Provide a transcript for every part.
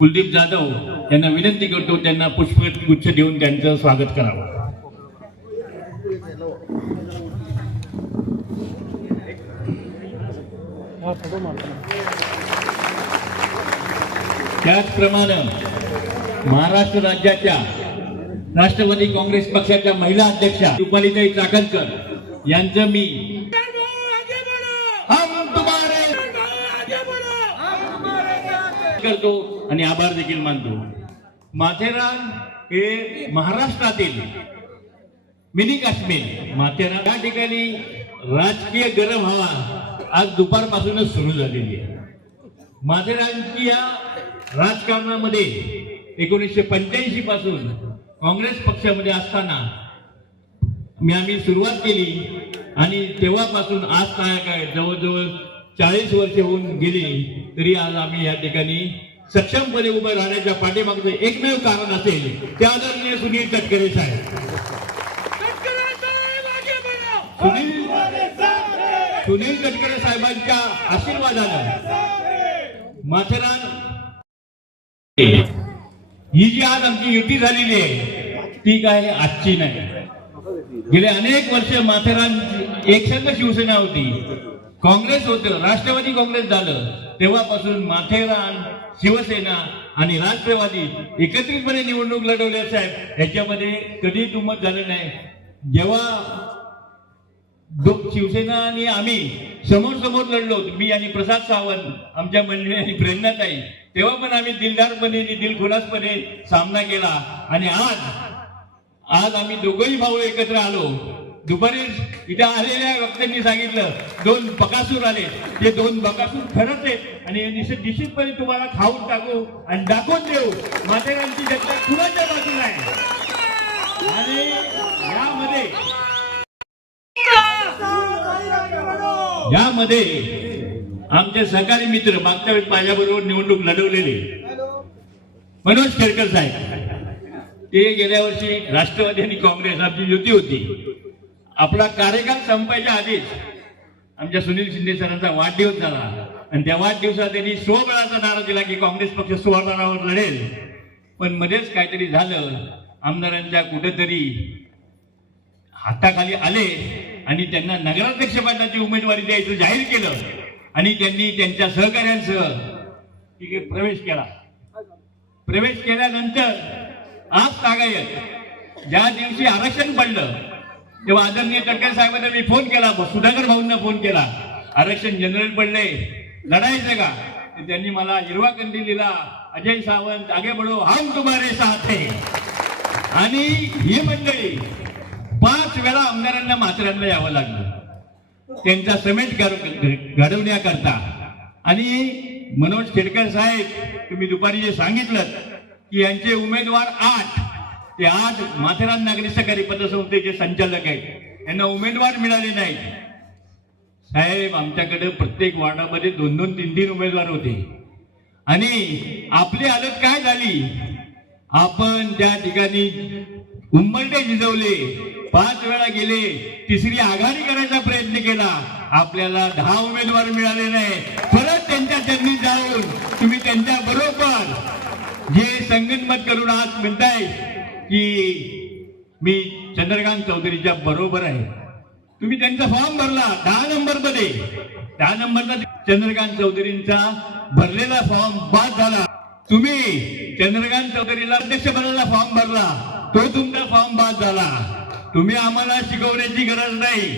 कुलदीप जाधव यांना विनंती करतो त्यांना पुष्पगुच्छ देऊन त्यांचं स्वागत करावं. त्याचप्रमाणे महाराष्ट्र राज्याच्या राष्ट्रवादी काँग्रेस पक्षाच्या महिला अध्यक्षा रुपालीताई चाकणकर यांचं मी करतो. आणि आभार देखील मानतो. माथेरान हे महाराष्ट्रातील मिनी काश्मीर माथेरान. या ठिकाणी राजकीय गरम हवा आज दुपारपासूनच सुरू झालेली आहे. माथेरानची या राजकारणामध्ये एकोणीसशे पंच्याऐंशी पासून काँग्रेस पक्षामध्ये असताना मी आम्ही सुरुवात केली आणि तेव्हापासून आज काय काय जवळजवळ चाळीस वर्ष होऊन गेली तरी आज आम्ही या ठिकाणी सक्षमपणे उभं राहण्याच्या पाठीमागचं एकमेव कारण असेल ते आदरणीय सुनील तटकरे साहेब. सुनील सुनील तटकरे साहेबांच्या आशीर्वादानं माथेरान ही जी आज आमची युती झालेली आहे ती काय आजची नाही. गेले अनेक वर्ष माथेरान एकसंघ शिवसेना होती. काँग्रेस होतं राष्ट्रवादी काँग्रेस झालं. तेव्हापासून माथेरान शिवसेना आणि राष्ट्रवादी एकत्रितपणे निवडणूक लढवले साहेब. याच्यामध्ये कधी दुमत झालं नाही. जेव्हा शिवसेना आणि आम्ही समोर समोर लढलो मी आणि प्रसाद सावंत आमच्या मंडळी आणि प्रेरणाताई तेव्हा पण आम्ही दिलदारपणे आणि दिलखुलासपणे सामना केला. आणि आज आज आम्ही दोघंही भाऊ एकत्र आलो. दुपारी इथे आलेल्या वक्त्यांनी सांगितलं दोन बकासूर आले. ते दोन बकासूर खरंच आहेत. आणि निश्चित निश्चितपणे तुम्हाला खाऊन टाकू आणि दाखवून देऊ. माथेरानची जनता कुणाच्या बाजूला आहे? आणि यामध्ये यामध्ये आमचे सहकारी मित्र मागच्या वेळेस माझ्याबरोबर निवडणूक लढवलेले. मनोज खेरकर साहेब. ते गेल्या वर्षी राष्ट्रवादी आणि काँग्रेस आमची युती होती. आपला कार्यकाल संपायच्या आधीच आमच्या सुनील शिंदे सरांचा वाढदिवस झाला. आणि त्या वाढदिवसात त्यांनी स्वबळाचा नारा दिला की काँग्रेस पक्ष सुवर्णावर लढेल. पण मध्येच काहीतरी झालं. आमदारांच्या कुठेतरी हाताखाली आले आणि त्यांना नगराध्यक्ष पदाची उमेदवारी द्यायचं जाहीर केलं. आणि त्यांनी त्यांच्या सहकार्यांसह तिथे प्रवेश केला. प्रवेश केल्यानंतर आज तागायत. ज्या दिवशी आरक्षण पडलं तेव्हा आदरणीय टक्कर साहेबांना मी फोन केला सुधाकर भाऊंना फोन केला. आरक्षण जनरल पडले लढायचं का? त्यांनी मला हिरवा कंदील दिला. अजय सावंत आगे बडो हम तुम्हारे साथ. है आणि ही मंडळी पाच वेळा आमदारांना माथेरानला यावं लागलं. त्यांचा समेट घडवण्याकरता आणि मनोज खेडकर साहेब तुम्ही दुपारी जे सांगितलं की यांचे उमेदवार आठ. ते आज माथेरान नागरी सहकारी पतसंस्थेचे संचालक आहेत. यांना उमेदवार मिळाले नाहीत. साहेब आमच्याकडे प्रत्येक वार्डामध्ये दोन दोन तीन तीन उमेदवार होते. आणि आपली हालत काय झाली? आपण त्या ठिकाणी उंबरटे झिजवले पाच वेळा गेले तिसरी आघाडी करायचा प्रयत्न केला आपल्याला दहा उमेदवार मिळाले नाही परत त्यांच्या त्यांनी जाऊन तुम्ही त्यांच्या बरोबर जे संगणमत करून आज म्हणताय की मी चंद्रकांत चौधरीच्या बरोबर आहे. तुम्ही त्यांचा फॉर्म भरला दहा नंबरमध्ये दहा नंबरचा चंद्रकांत चौधरींचा भरलेला फॉर्म बाद झाला. तुम्ही चंद्रकांत चौधरीला अध्यक्ष बनायला फॉर्म भरला तो तुमचा फॉर्म बाद झाला. तुम्ही आम्हाला शिकवण्याची गरज नाही.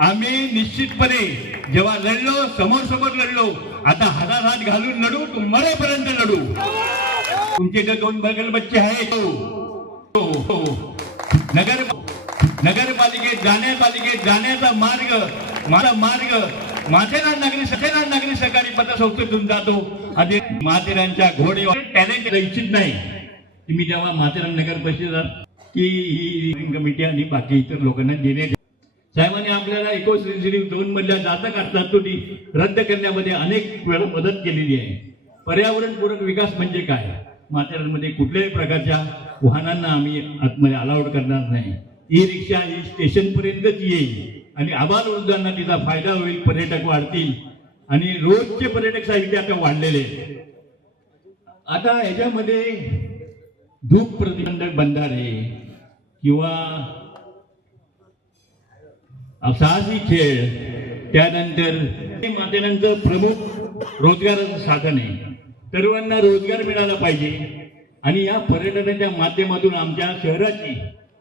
आम्ही निश्चितपणे जेव्हा लढलो समोर समोर लढलो आता हातात हात घालून लढू तू मरेपर्यंत लढू. तुमचे जे दोन बगल बच्चे आहेत. नगर नगरपालिकेत जाण्यापालिकेत जाण्याचा मार्ग माझा मार्ग माथेरान नागरी सखेरान नागरी सहकारी पतसंस्थेतून जातो. आणि माथेरानच्या घोडे टॅलेंट इच्छित नाही. की मी जेव्हा माथेरान नगर परिषदात की ही कमिटी आणि बाकी इतर लोकांना देण्यात साहेबांनी आपल्याला इकोसिस्टम दोन मधल्या जातक असतात तो ती रद्द करण्यामध्ये अनेक वेळा मदत केलेली आहे. पर्यावरणपूरक विकास म्हणजे काय? माथेरानमध्ये कुठल्याही प्रकारच्या वाहनांना आम्ही आतमध्ये अलाउड करणार नाही. ई रिक्षा ही स्टेशनपर्यंतच येईल आणि आबाल वृद्धांना तिचा फायदा होईल पर्यटक वाढतील आणि रोजचे पर्यटक साहित्य आता वाढलेले आता ह्याच्यामध्ये धूप प्रतिबंधक बंधारे किंवा साहसी खेळ त्यानंतर माध्यमांचं प्रमुख रोजगाराचं साधन आहे. सर्वांना रोजगार मिळाला पाहिजे. आणि या पर्यटनाच्या माध्यमातून आमच्या शहराची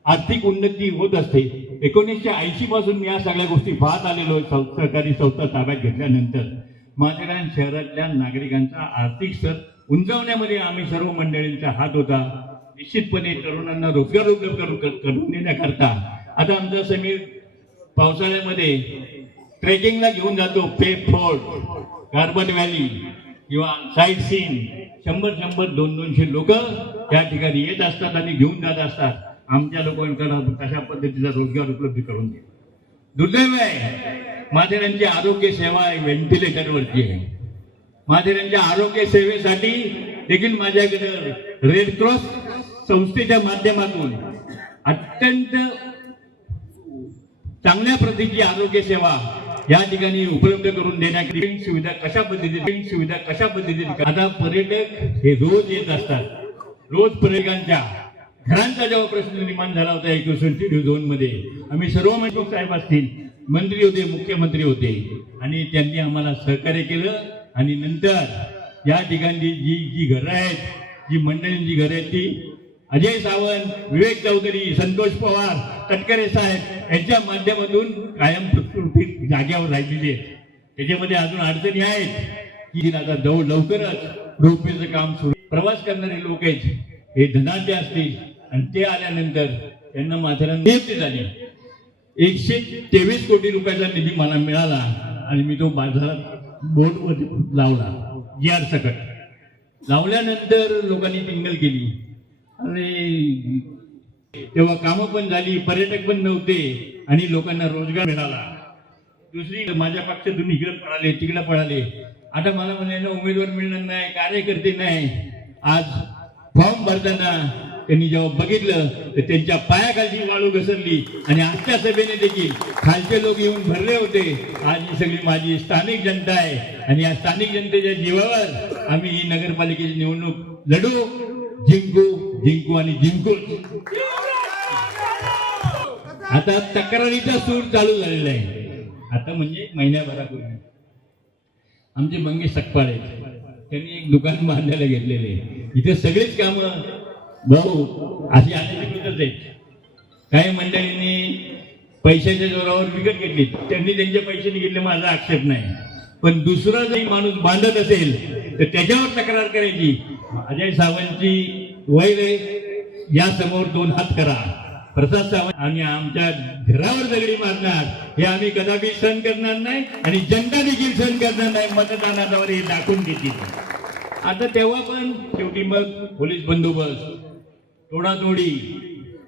आर्थिक उन्नती होत असते. एकोणीसशे ऐंशी पासून या सगळ्या गोष्टी पाहत आलेलो सं- सहकारी संस्था ताब्यात घेतल्यानंतर माथेरान शहरातल्या नागरिकांचा आर्थिक स्तर उंचावण्यामध्ये आम्ही सर्व मंडळींचा हात होता. निश्चितपणे तरुणांना रोजगार उपलब्ध करून करून देण्याकरता. आता आमचा समीर पावसाळ्यामध्ये ट्रेकिंगला घेऊन जातो. पे फोर्ट कार्बन व्हॅली किंवा साईट सीन शंभर शंभर दोन दोनशे लोक त्या ठिकाणी येत असतात आणि घेऊन जात असतात. आमच्या लोकांकडे तशा पद्धतीचा रोजगार उपलब्ध करून दे दुर्दैव आहे माथेरानची आरोग्य सेवा व्हेंटिलेटरवरची आहे. माथेरानच्या आरोग्य सेवेसाठी देखील माझ्याकडे रेड क्रॉस संस्थेच्या माध्यमातून अत्यंत चांगल्या प्रतीची आरोग्य सेवा या ठिकाणी उपलब्ध करून देण्यात सुविधा कशा पद्धतीने सुविधा कशा पद्धतीने आता पर्यटक हे रोज येत असतात. रोज पर्यटकांच्या घरांचा जेव्हा प्रश्न निर्माण झाला होता एकविसशे झोनमध्ये आम्ही सर्व मंत्री साहेब असतील मंत्री होते मुख्यमंत्री होते आणि त्यांनी आम्हाला सहकार्य केलं आणि नंतर या ठिकाणी जी जी घरं आहेत जी मंडळींची घरं आहेत ती अजय सावंत विवेक चौधरी संतोष पवार तटकरे साहेब यांच्या माध्यमातून कायम प्रकृती जाग्यावर राहिलेली आहे त्याच्यामध्ये अजून अडचणी आहेत की आता जवळ लवकरच रोपवेचं काम सुरू प्रवास करणारे लोक आहेत हे धनाढ्य असतील. आणि ते आल्यानंतर त्यांना माथेरान नियुक्ती झाली. एकशे तेवीस कोटी रुपयाचा निधी मला मिळाला आणि मी तो बाजारात बोटमध्ये लावला. यार सकट. लावल्यानंतर लोकांनी टिंगल केली. आणि तेव्हा कामं पण झाली पर्यटक पण नव्हते आणि लोकांना रोजगार मिळाला. दुसरी माझ्या पक्ष तुम्ही इकडे पळाले तिकडे पळाले. आता मला म्हणायला उमेदवार मिळणार नाही कार्यकर्ते नाही. आज फॉर्म भरताना त्यांनी जेव्हा बघितलं तर त्यांच्या पायाखालची वाळू घसरली आणि आजच्या सभेने देखील खालचे लोक येऊन भरले होते. आज ही सगळी माझी स्थानिक जनता आहे आणि या स्थानिक जनतेच्या जीवावर आम्ही ही नगरपालिकेची निवडणूक लढू. जिंकू जिंकू आणि जिंकू आता तक्रारीचा सूर चालू झालेला आहे. आता म्हणजे महिन्याभरापूर्वी. आमचे मंगेश सकपाळे त्यांनी एक दुकान बांधायला घेतलेले इथे सगळेच कामं भाऊ अशी आल्याच आहेत काही मंडळींनी पैशाच्या जोरावर विकत घेतली. त्यांनी त्यांचे पैसे घेतले माझा आक्षेप नाही. पण दुसरा जरी माणूस बांधत असेल तर त्याच्यावर तक्रार करायची. अजय सावंतची वैर या समोर दोन हात करा. प्रसाद सावंत आणि आमच्या घरावर दगडी मारणार. हे आम्ही कदापि सहन करणार नाही आणि जनता देखील सहन करणार नाही. मतदानावर हे दाखवून देतील. आता तेव्हा पण शेवटी मग पोलीस बंदोबस्त तोडातोडी.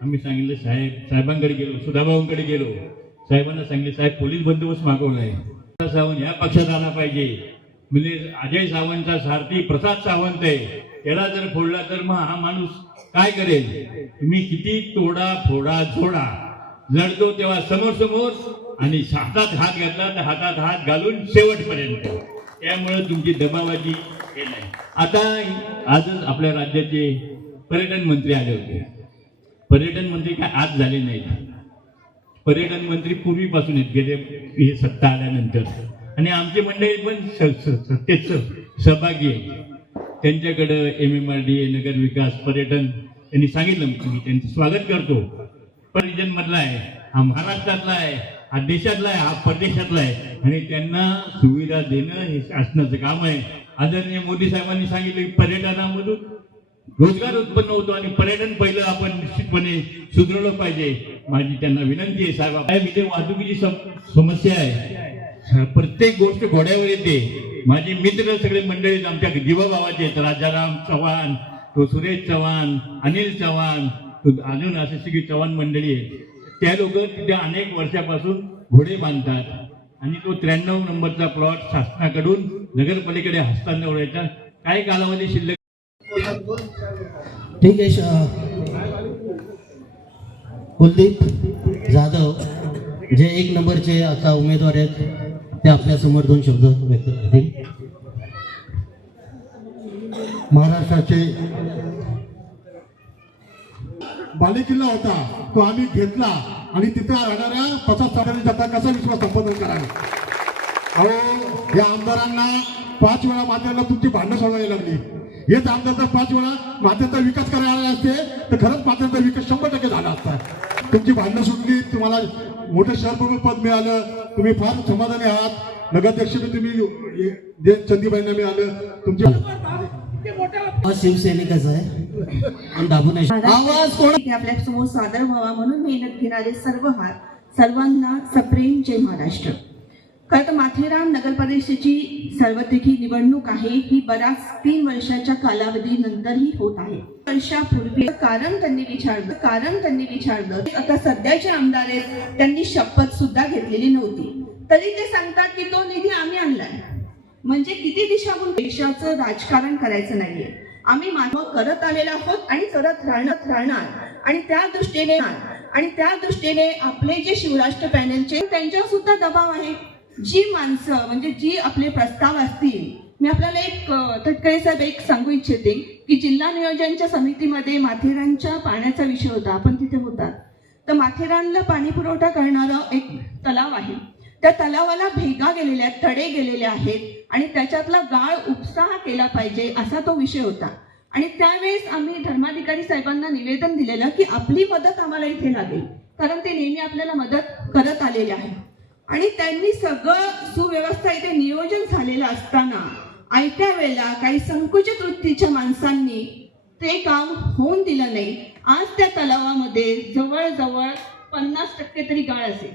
आम्ही सांगितलं साहेब साहेबांकडे गेलो सुधाभाऊंकडे गेलो. साहेबांना सांगितले साहेब पोलीस बंदोबस्त मागवलाय. प्रसाद सावंत या पक्षात आला पाहिजे. म्हणजे अजय सावंतचा सारथी प्रसाद सावंत आहे. त्याला जर फोडला तर मग हा माणूस काय करेल? तुम्ही किती तोडा फोडा जोडा लढतो तेव्हा समोर समोर आणि हातात हात घातला तर हातात हात घालून शेवटपर्यंत. त्यामुळे तुमची दबावाची हे नाही. आता आजच आपल्या राज्याचे पर्यटन मंत्री आले होते. पर्यटन मंत्री काय आज झाले नाहीत पर्यटन मंत्री पूर्वीपासून येत गेले हे सत्ता आल्यानंतर. आणि आमची मंडळी पण स- सत्तेत सहभागी आहे त्यांच्याकडं M M R D A नगर विकास पर्यटन यांनी सांगितलं मी त्यांचं स्वागत करतो. परिजन मधला आहे हा महाराष्ट्रातला आहे हा देशातला आहे हा परदेशातला आहे. आणि त्यांना सुविधा देणं हे शासनाचं काम आहे. आदरणीय मोदी साहेबांनी सांगितलं की पर्यटनामधून रोजगार उत्पन्न होतो आणि पर्यटन पहिलं आपण निश्चितपणे सुधारलं पाहिजे. माझी त्यांना विनंती आहे साहेब इथे वाहतुकीची सम- समस्या आहे. प्रत्येक गोष्ट घोड्यावर येते. माझे मित्र सगळे मंडळी आमच्या जीवाभावाचे आहेत राजाराम चव्हाण तो सुरेश चव्हाण अनिल चव्हाण तो अजून असे सगळी चव्हाण मंडळी आहे त्या लोक तिथे अनेक वर्षापासून घोडे बांधतात. आणि तो त्र्याण्णव नंबरचा प्लॉट शासनाकडून नगरपालिकेकडे हस्तांतर काय काही कालावधी शिल्लक? ठीक आहे कुलदीप जाधव जे एक नंबरचे आता उमेदवार आहेत. ते आपल्यासमोर दोन शब्द व्यक्त करतील. महाराष्ट्राचे बालेकिल्ला होता तो आम्ही घेतला आणि तिथे राहणाऱ्या पचास साठाने जाता कसा विश्वास संपादन करावा अहो या आमदारांना पाच वेळा मात्यांना तुमची भांडणं सोडवायला लागली. हेच आमदार जर पाच वेळा मातेचा विकास करायला असते तर खरंच मातेचा विकास शंभर टक्के झाला असता. तुमची भांडणं सुटली तुम्हाला मोठं शहर प्रमुख पद मिळालं. तुम्ही फार समाधानी आहात. नगराध्यक्षाने तुम्ही जे चंदीबाईंना मिळालं. तुमची हा शिवसैनिकाचा आहे. आणि दाबून आहे. आवाज कोण की आपल्यासमोर सादर व्हावा म्हणून मेहनत घेणारे सर्व हात सर्वांना सप्रेम जय महाराष्ट्र. खरं तर माथेरान नगर परिषदेची सार्वत्रिक निवडणूक आहे. ही बऱ्याच तीन वर्षाच्या कालावधीनंतरही होत आहे. वर्षापूर्वी कारण त्यांनी विचारलं कारण त्यांनी विचारलं. आता सध्याचे आमदार आहेत त्यांनी शपथ सुद्धा घेतलेली नव्हती. तरी ते सांगतात की तो निधी आम्ही आणलाय. म्हणजे किती दिशाभूल? देशाचं राजकारण करायचं नाहीये. आम्ही मानव करत आलेलो आहोत आणि करत राहणार राहणार. आणि त्या दृष्टीने आणि त्या दृष्टीने आपले जे शिवराष्ट्र पॅनलचे त्यांच्यावर सुद्धा दबाव आहे. जी माणसं म्हणजे जी आपले प्रस्ताव असतील मी आपल्याला एक तटकरे साहेब एक सांगू इच्छिते की जिल्हा नियोजनच्या समितीमध्ये माथेरानच्या पाण्याचा विषय होता आपण तिथे होता. तर माथेरानला पाणी पुरवठा करणारं एक तलाव आहे. त्या तलावाला भेगा गेलेल्या आहेत तडे गेलेले आहेत आणि त्याच्यातला गाळ उपसा केला पाहिजे असा तो विषय होता. आणि त्यावेळेस आम्ही धर्माधिकारी साहेबांना निवेदन दिलेलं की आपली मदत आम्हाला इथे लागेल. कारण ते नेहमी आपल्याला मदत करत आलेले आहे आणि त्यांनी सगळं सुव्यवस्था इथे नियोजन झालेलं असताना ऐक्या वेळेला काही संकुचित वृत्तीच्या माणसांनी ते काम होऊन दिलं नाही. आज त्या तलावामध्ये जवळजवळ पन्नास टक्के तरी गाळ असेल.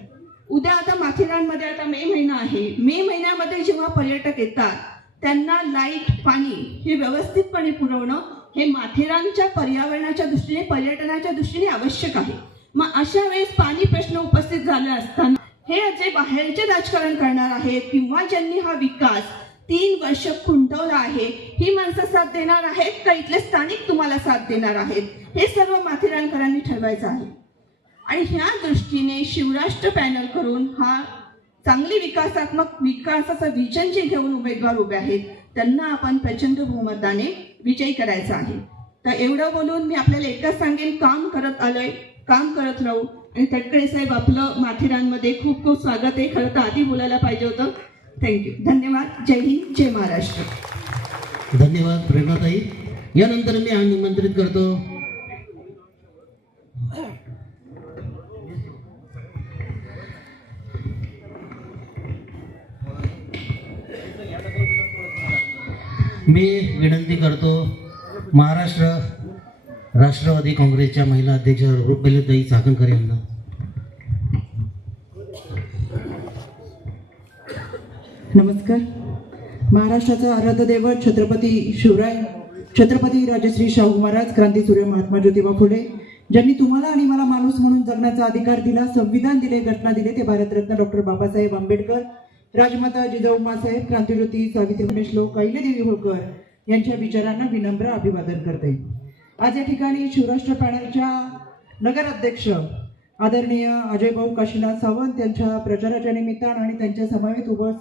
उद्या आता माथेरानमध्ये आता मे महिना आहे. मे महिन्यामध्ये जेव्हा पर्यटक येतात त्यांना लाइट पाणी हे व्यवस्थितपणे पुरवणं हे माथेरानच्या पर्यावरणाच्या दृष्टीने पर्यटनाच्या दृष्टीने आवश्यक आहे. मग अशा वेळेस पाणी प्रश्न उपस्थित झाले असताना हे जे बाहेरचे राजकारण करणार आहेत किंवा ज्यांनी हा विकास तीन वर्ष खुंटवला आहे ही माणसं साथ देणार आहेत का इथले स्थानिक तुम्हाला साथ देणार आहेत? हे सर्व माथेरानकरांनी ठरवायचं आहे. आणि ह्या दृष्टीने शिवराष्ट्र पॅनल करून हा चांगली विकासात्मक विकासाचा विजन जे घेऊन उमेदवार उभे आहेत त्यांना आपण प्रचंड बहुमताने विजयी करायचा आहे. तर एवढं बोलून मी आपल्याला एकच सांगेन काम करत आलोय काम करत राहू. आणि तटकरे साहेब आपलं माथेरानमध्ये खूप खूप स्वागत आहे. खरं तर आधी बोलायला पाहिजे होतं. थँक्यू धन्यवाद. जय हिंद जय महाराष्ट्र. धन्यवाद प्रेरणाताई यानंतर मी निमंत्रित करतो. मी विनंती करतो महाराष्ट्र राष्ट्रवादी काँग्रेसच्या महिला अध्यक्ष रुपेलताई चाकणकर यांना. नमस्कार. महाराष्ट्राचा आराध्य दैवत छत्रपती शिवराय छत्रपती राजश्री शाहू महाराज क्रांती सूर्य महात्मा ज्योतिबा फुले ज्यांनी तुम्हाला आणि मला माणूस म्हणून जगण्याचा अधिकार दिला संविधान दिले घटना दिले ते भारतरत्न डॉक्टर बाबासाहेब आंबेडकर राजमाता जिजाऊ मासाहेब क्रांतीज्योती सावित्रीबाई श्लोक अहिल्यादेवी होळकर यांच्या विचारांना विनम्र अभिवादन करते. आज या ठिकाणी शिवराष्ट्र पॅनलच्या नगराध्यक्ष आदरणीय अजयभाऊ काशीनाथ सावंत यांच्या प्रचाराच्या निमित्तानं आणि त्यांच्या समवेत उभं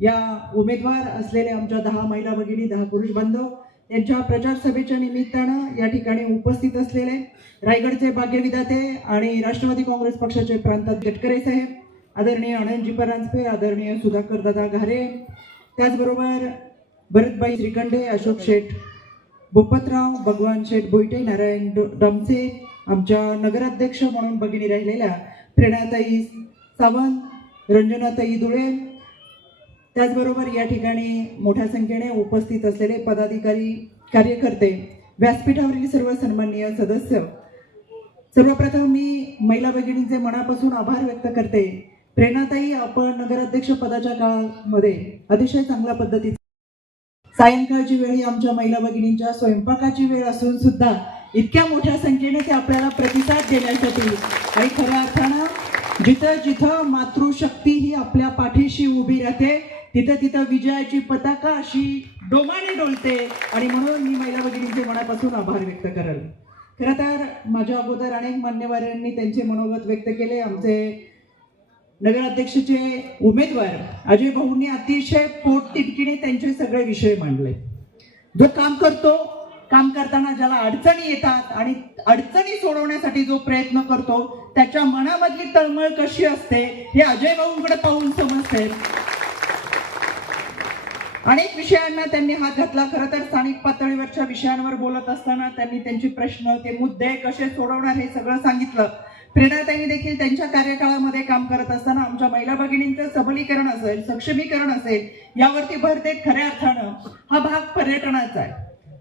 या उमेदवार असलेले आमच्या दहा महिला भगिनी दहा पुरुष बांधव यांच्या प्रचार सभेच्या निमित्तानं या ठिकाणी उपस्थित असलेले रायगडचे भाग्यविधाते आणि राष्ट्रवादी काँग्रेस पक्षाचे प्रांतात गटकरे साहेब आदरणीय आनंदजी परांजपे आदरणीय सुधाकर दादा घारे त्याचबरोबर भरतबाई श्रीखंडे अशोक शेठ भूपतराव भगवान शेठ भोईटे नारायण डमसे आमच्या नगराध्यक्ष म्हणून भगिनी राहिलेल्या प्रेरणाताई सावंत रंजनाताई धुळे. त्याचबरोबर या ठिकाणी मोठ्या संख्येने उपस्थित असलेले पदाधिकारी कार्यकर्ते व्यासपीठावरील सर्व सन्माननीय सदस्य. सर्वप्रथम मी महिला भगिनींचे मनापासून आभार व्यक्त करते. प्रेरणाताई आपण नगराध्यक्ष पदाच्या काळामध्ये अतिशय चांगल्या पद्धतीचे सायंकाळची वेळ ही आमच्या महिला भगिनींच्या स्वयंपाकाची वेळ असून सुद्धा इतक्या मोठ्या संख्येने ते आपल्याला प्रतिसाद देण्यासाठी आणि खऱ्या अर्थानं जिथं जिथं मातृशक्ती ही आपल्या पाठीशी उभी राहते तिथं तिथं विजयाची पताका अशी डोमाने डोलते. आणि म्हणून मी महिला भगिनींचे मनापासून आभार व्यक्त करेल. खरं तर माझ्या अगोदर अनेक मान्यवरांनी त्यांचे मनोगत व्यक्त केले. आमचे नगराध्यक्षाचे उमेदवार अजय भाऊंनी अतिशय पोटतिटकीने त्यांचे सगळे विषय मांडले. जो काम करतो काम करताना ज्याला अडचणी येतात आणि अडचणी सोडवण्यासाठी जो प्रयत्न करतो त्याच्या मनामधली तळमळ कशी असते हे अजय भाऊंकडे पाहून समजते. अनेक विषयांना त्यांनी हात घातला. खरं तर स्थानिक पातळीवरच्या विषयांवर बोलत असताना त्यांनी त्यांचे प्रश्न ते मुद्दे कसे सोडवणार हे सगळं सांगितलं. प्रेरणाताई देखील त्यांच्या कार्यकाळामध्ये काम करत असताना आमच्या महिला भगिनींचं सबलीकरण असेल सक्षमीकरण असेल यावरती भर देत खऱ्या अर्थानं हा भाग पर्यटनाचा आहे.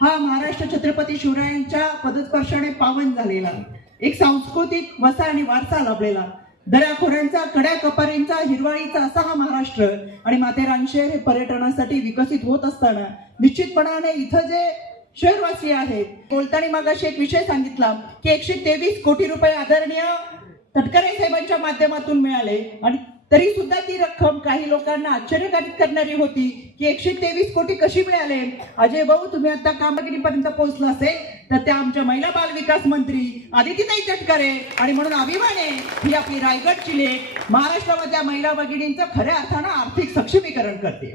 हा महाराष्ट्र छत्रपती शिवरायांच्या पदस्पर्शाने पावन झालेला एक सांस्कृतिक वसा आणि वारसा लाभलेला दऱ्याखोऱ्यांचा कड्या कपारींचा हिरवाळीचा असा हा महाराष्ट्र आणि माथेरान शहर हे पर्यटनासाठी विकसित होत असताना निश्चितपणाने इथं जे शहरवासी आहेत. बोलताना मागाशी एक विषय सांगितला की एकशे तेवीस कोटी रुपये आदरणीय तटकरे साहेबांच्या माध्यमातून मिळाले. आणि तरी सुद्धा ती रक्कम काही लोकांना आश्चर्यकारित करणारी होती की एकशे तेवीस कोटी कशी मिळाले? अजय भाऊ तुम्ही आता कामगिरीपर्यंत पोहोचला असेल तर त्या आमच्या महिला बाल विकास मंत्री आदितीताई तटकरे आणि म्हणून अभिमान आहे ही आपली रायगड जिल्हे महाराष्ट्रामधल्या महिला भगिनींचं खऱ्या अर्थानं आर्थिक सक्षमीकरण करते.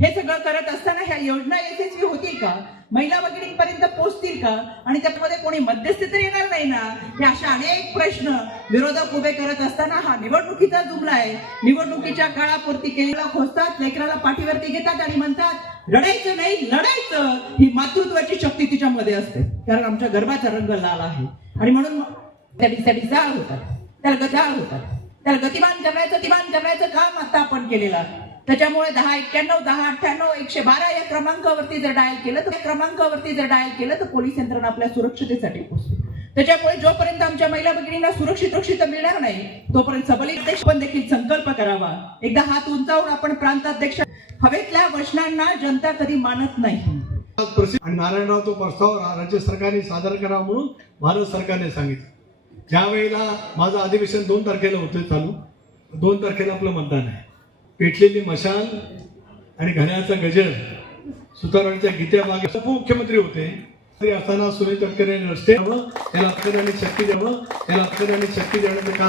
हे सगळं करत असताना ह्या योजना यशस्वी होतील का? महिला भगिनींपर्यंत पोहोचतील का? आणि त्यामध्ये कोणी मध्यस्थी तर येणार नाही ना? हे अशा अनेक प्रश्न विरोधक उभे करत असताना हा निवडणुकीचा जुमला आहे. निवडणुकीच्या काळापुरती केलेला खोसतात लेकराला पाठीवरती घेतात आणि म्हणतात लढायचं नाही लढायचं. ही मातृत्वाची शक्ती तिच्यामध्ये असते. कारण आमच्या गर्भाचा रंग लाल आहे. आणि म्हणून त्यासाठी जाळ होतात. त्याला जाळ होतात. त्याला गतिमान करण्याचं तिमान करण्याचं काम आता आपण केलेलं आहे. त्याच्यामुळे दहा एक्क्याण्णव दहा अठ्ठ्याण्णव एकशे बारा या क्रमांकावरती जर डायल केलं तर क्रमांकावरती जर डायल केलं तर पोलीस यंत्रणा आपल्या सुरक्षितेसाठी पोहोचते. त्याच्यामुळे जोपर्यंत आमच्या महिला भगिनींना सुरक्षित रक्षित मिळणार नाही तोपर्यंत सबलीकरण पण देखील संकल्प करावा. एकदा हात उंचावून आपण प्रांताध्यक्ष हवेतल्या वचनांना जनता कधी मानत नाही. आणि नारायणराव तो प्रस्ताव राज्य सरकारने सादर करावा म्हणून भारत सरकारने सांगितलं. ज्या वेळेला माझं अधिवेशन दोन तारखेला होतं चालू दोन तारखेला आपलं मतदान आहे. पेटलेली मशाल आणि घड्याचा गजर सुतारांच्या गीत्या मागे उपमुख्यमंत्री होते. तरी असताना सुनील तटकरे यांनी रस्ते द्यावं त्याला अक्षर आणि शक्ती द्यावं त्याला अक्षर आणि शक्ती देण्याचं काम